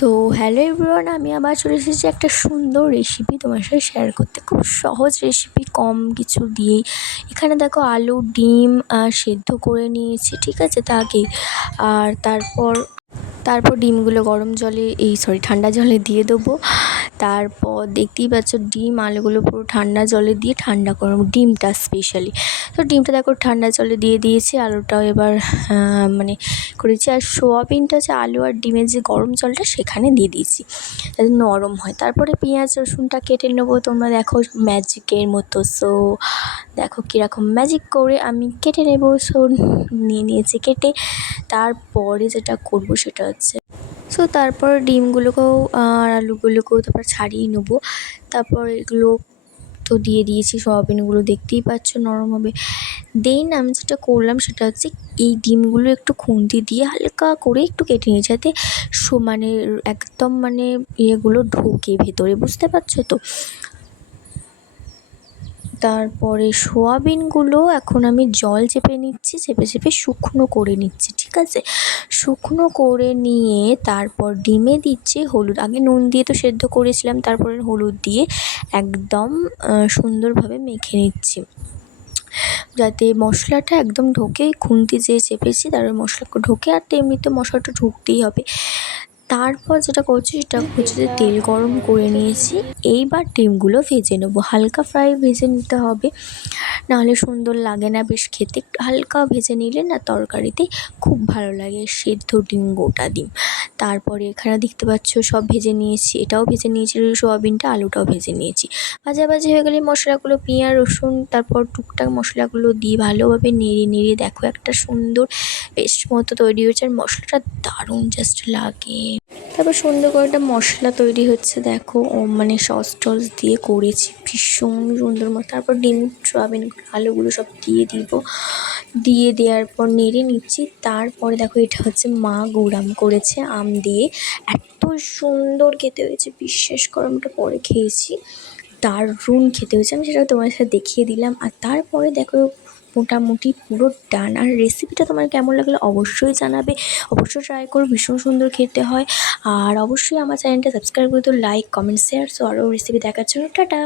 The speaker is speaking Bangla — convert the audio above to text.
সো হ্যালো এভরিওয়ান, আমি আবার চলে এসেছি একটা সুন্দর রেসিপি তোমার সাথে শেয়ার করতে। খুব সহজ রেসিপি, কম কিছু দিয়েই। এখানে দেখো আলু ডিম সেদ্ধ করে নিয়েছি, ঠিক আছে, তাকে আর তারপর ডিমগুলো গরম জলে ঠান্ডা জলে দিয়ে দেবো। তারপর দেখতেই পাচ্ছ ডিম আলুগুলো পুরো ঠান্ডা জলে দিয়ে ঠান্ডা করবো, ডিমটা স্পেশালি। তো ডিমটা দেখো ঠান্ডা জলে দিয়ে দিয়েছি, আলুটাও এবার করেছি। আর সোয়াবিনটা যে আলু আর ডিমের যে গরম জলটা সেখানে দিয়ে দিয়েছি যাতে নরম হয়। তারপরে পেঁয়াজ রসুনটা কেটে নেবো, তোমরা দেখো ম্যাজিকের মতো। সো দেখো কীরকম ম্যাজিক করে আমি কেটে নেবো। সো নিয়ে নিয়েছি কেটে। তারপরে যেটা করবো সেটা হচ্ছে তারপর ডিমগুলোকেও আর আলুগুলোকেও তারপর ছাড়িয়ে নেবো। তারপর এগুলো তো দিয়ে দিয়েছি, সয়াবিনগুলো দেখতেই পাচ্ছ নরম হবে। দেন আমি যেটা করলাম সেটা হচ্ছে এই ডিমগুলো একটু খুন্তি দিয়ে হালকা করে একটু কেটে নিই, যাতে একদম ইয়েগুলো ঢোকে ভেতরে, বুঝতে পারছো তো। তারপরে সোয়াবিনগুলো এখন আমি জল চেপে নিচ্ছি, চেপে শুকনো করে নিচ্ছি, ঠিক আছে। শুকনো করে নিয়ে তারপর ডিমে দিচ্ছি হলুদ। আগে নুন দিয়ে তো সেদ্ধ করেছিলাম, তারপরে হলুদ দিয়ে একদম সুন্দরভাবে মেখে নিচ্ছি, যাতে মশলাটা একদম ঢোকে। খুন্তি যে চেপেছি তারপর মশলা ঢোকে, আর এমনিতে মশলাটা ঢুকতেই হবে। তারপর যেটা করছি সেটা হচ্ছে যে তেল গরম করে নিয়েছি। এইবার ডিমগুলো ভেজে নেবো, হালকা ফ্রাই ভেজে নিতে হবে, নাহলে সুন্দর লাগে না বেশ খেতে। একটু হালকা ভেজে নিলে না তরকারিতে খুব ভালো লাগে, সেদ্ধ ডিম, গোটা ডিম। তারপরে এখানে দেখতে পাচ্ছ সব ভেজে নিয়েছি, এটাও ভেজে নিয়েছি, সোয়াবিনটা আলুটাও ভেজে নিয়েছি। ভাজাভাজি হয়ে গেলে মশলাগুলো পেঁয়াজ রসুন তারপর টুকটাক মশলাগুলো দিয়ে ভালোভাবে নেড়ে দেখো একটা সুন্দর পেস্ট মতো তৈরি হয়েছে। আর মশলাটা দারুণ জাস্ট লাগে। তারপর সুন্দর করে একটা মশলা তৈরি হচ্ছে, দেখো সস টস দিয়ে করেছি ভীষণ সুন্দর মতো। তারপর ডিম সোয়াবিন আলুগুলো সব দিয়ে দেওয়ার পর নেড়ে নিচ্ছি। তারপরে দেখো এটা হচ্ছে মা গুড়াম করেছে আম দিয়ে, এত সুন্দর খেতে হয়েছে, বিশ্বাস করো। আমি ওটা পরে খেয়েছি, দারুণ খেতে হয়েছে, আমি সেটা তোমার সাথে দেখিয়ে দিলাম। আর তারপরে দেখো মোটামুটি পুরো ডান। আর রেসিপিটা তোমার কেমন লাগলো অবশ্যই জানাবে, অবশ্যই ট্রাই করো, ভীষণ সুন্দর খেতে হয়। আর অবশ্যই আমার চ্যানেলটা সাবস্ক্রাইব করে তো, লাইক কমেন্ট শেয়ার। সো আরও রেসিপি দেখার জন্য টাটা।